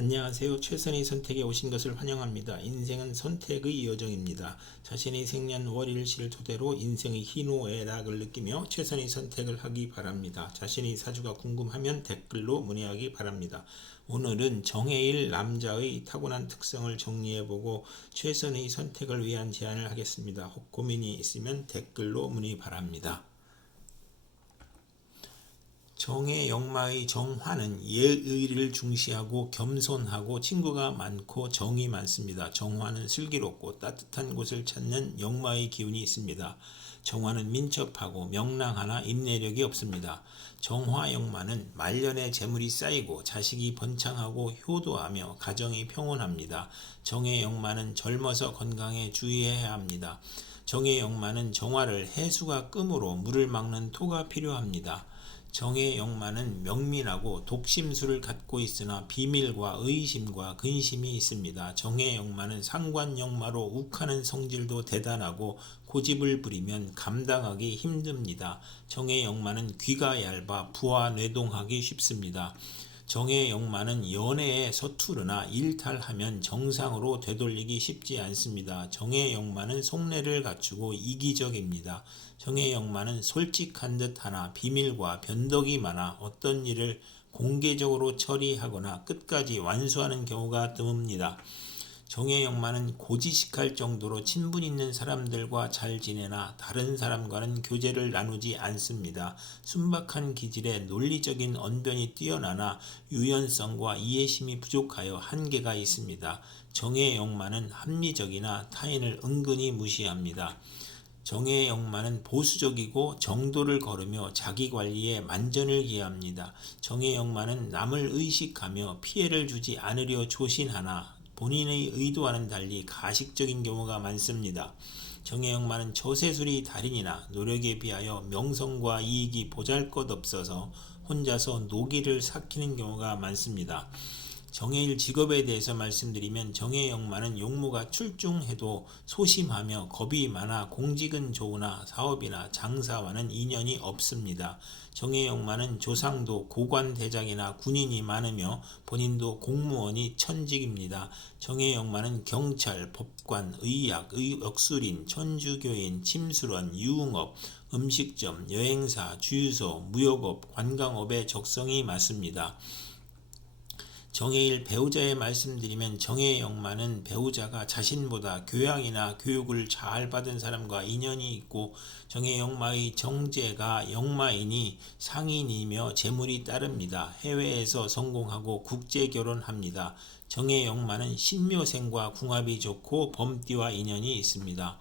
안녕하세요. 최선의 선택에 오신 것을 환영합니다. 인생은 선택의 여정입니다. 자신의 생년 월 일시를 토대로 인생의 희노애락을 느끼며 최선의 선택을 하기 바랍니다. 자신의 사주가 궁금하면 댓글로 문의하기 바랍니다. 오늘은 정해일 남자의 타고난 특성을 정리해보고 최선의 선택을 위한 제안을 하겠습니다. 혹 고민이 있으면 댓글로 문의 바랍니다. 정의 영마의 정화는 예의를 중시하고 겸손하고 친구가 많고 정이 많습니다. 정화는 슬기롭고 따뜻한 곳을 찾는 영마의 기운이 있습니다. 정화는 민첩하고 명랑하나 인내력이 없습니다. 정화 영마는 말년에 재물이 쌓이고 자식이 번창하고 효도하며 가정이 평온합니다. 정의 영마는 젊어서 건강에 주의해야 합니다. 정의 영마는 정화를 해수가 끔으로 물을 막는 토가 필요합니다. 정의 영마는 명민하고 독심술을 갖고 있으나 비밀과 의심과 근심이 있습니다. 정의 영마는 상관 영마로 욱하는 성질도 대단하고 고집을 부리면 감당하기 힘듭니다. 정의 영마는 귀가 얇아 부하 뇌동하기 쉽습니다. 정의 영마는 연애에 서투르나 일탈하면 정상으로 되돌리기 쉽지 않습니다. 정의 영마는 속내를 갖추고 이기적입니다. 정의 영마는 솔직한 듯 하나 비밀과 변덕이 많아 어떤 일을 공개적으로 처리하거나 끝까지 완수하는 경우가 드뭅니다. 영마는 고지식할 정도로 친분 있는 사람들과 잘 지내나 다른 사람과는 교제를 나누지 않습니다. 순박한 기질에 논리적인 언변이 뛰어나나 유연성과 이해심이 부족하여 한계가 있습니다. 영마는 합리적이나 타인을 은근히 무시합니다. 정의 영마는 보수적이고 정도를 거르며 자기 관리에 만전을 기합니다. 정의 영마는 남을 의식하며 피해를 주지 않으려 조신하나 본인의 의도와는 달리 가식적인 경우가 많습니다. 영마는 저세술이 달인이나 노력에 비하여 명성과 이익이 보잘것없어서 혼자서 노기를 삭히는 경우가 많습니다. 정해일 직업에 대해서 말씀드리면 정의 영마는 용무가 출중해도 소심하며 겁이 많아 공직은 좋으나 사업이나 장사와는 인연이 없습니다. 정의 영마는 조상도 고관 대장이나 군인이 많으며 본인도 공무원이 천직입니다. 정의 영마는 경찰, 법관, 의학, 의역술인, 천주교인, 침술원, 유흥업, 음식점, 여행사, 주유소, 무역업, 관광업에 적성이 맞습니다. 정해일 배우자의 말씀드리면 정해의 영마는 배우자가 자신보다 교양이나 교육을 잘 받은 사람과 인연이 있고 정해의 영마의 정제가 영마이니 상인이며 재물이 따릅니다. 해외에서 성공하고 국제 결혼합니다. 정해의 영마는 신묘생과 궁합이 좋고 범띠와 인연이 있습니다.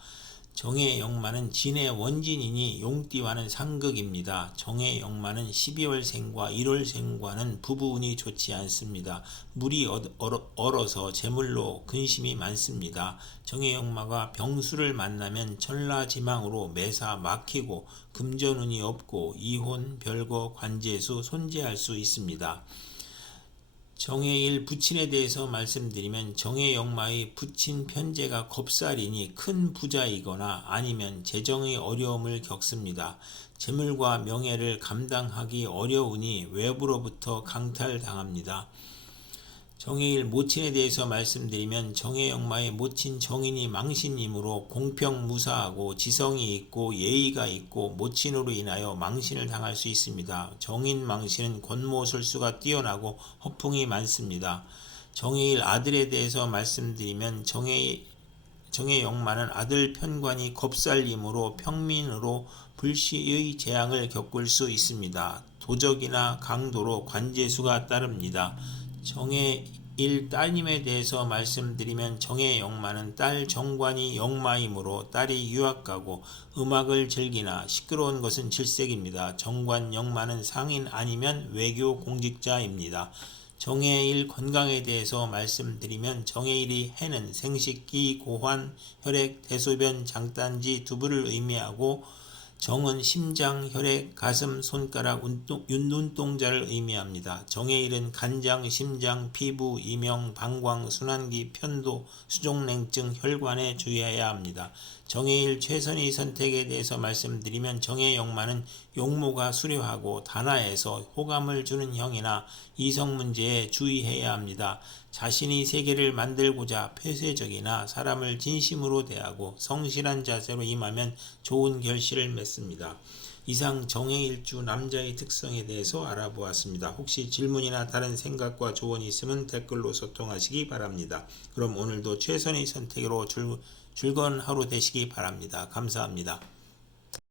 정의 영마는 진의 원진이니 용띠와는 상극입니다. 정의 영마는 12월생과 1월생과는 부부운이 좋지 않습니다. 물이 얼어서 재물로 근심이 많습니다. 정의 영마가 병수를 만나면 천라지망으로 매사 막히고 금전운이 없고 이혼, 별거, 관제수 손재할 수 있습니다. 정해일 부친에 대해서 말씀드리면 정해영마의 부친 편제가 겁살이니 큰 부자이거나 아니면 재정의 어려움을 겪습니다. 재물과 명예를 감당하기 어려우니 외부로부터 강탈당합니다. 정해일 모친에 대해서 말씀드리면 정해영마의 모친 정인이 망신이므로 공평 무사하고 지성이 있고 예의가 있고 모친으로 인하여 망신을 당할 수 있습니다. 정인 망신은 권모술수가 뛰어나고 허풍이 많습니다. 정해일 아들에 대해서 말씀드리면 정해 정해영마는 아들 편관이 겁살림으로 평민으로 불시의 재앙을 겪을 수 있습니다. 도적이나 강도로 관제수가 따릅니다. 정의 일 따님에 대해서 말씀드리면 정의 영마는 딸 정관이 영마이므로 딸이 유학 가고 음악을 즐기나 시끄러운 것은 질색입니다. 정관 영마는 상인 아니면 외교 공직자입니다. 정해일 건강에 대해서 말씀드리면 정해일이 해는 생식기, 고환, 혈액, 대소변, 장단지, 두부를 의미하고 정은 심장, 혈액, 가슴, 손가락, 눈동자를 의미합니다. 정해일은 간장, 심장, 피부, 이명, 방광, 순환기, 편도, 수족냉증, 혈관에 주의해야 합니다. 정해일 최선의 선택에 대해서 말씀드리면 정해영마는 용모가 수려하고 단아해서 호감을 주는 형이나 이성 문제에 주의해야 합니다. 자신이 세계를 만들고자 폐쇄적이나 사람을 진심으로 대하고 성실한 자세로 임하면 좋은 결실을 맺습니다. 이상 정해일주 남자의 특성에 대해서 알아보았습니다. 혹시 질문이나 다른 생각과 조언이 있으면 댓글로 소통하시기 바랍니다. 그럼 오늘도 최선의 선택으로 즐, 즐거운 하루 되시기 바랍니다. 감사합니다.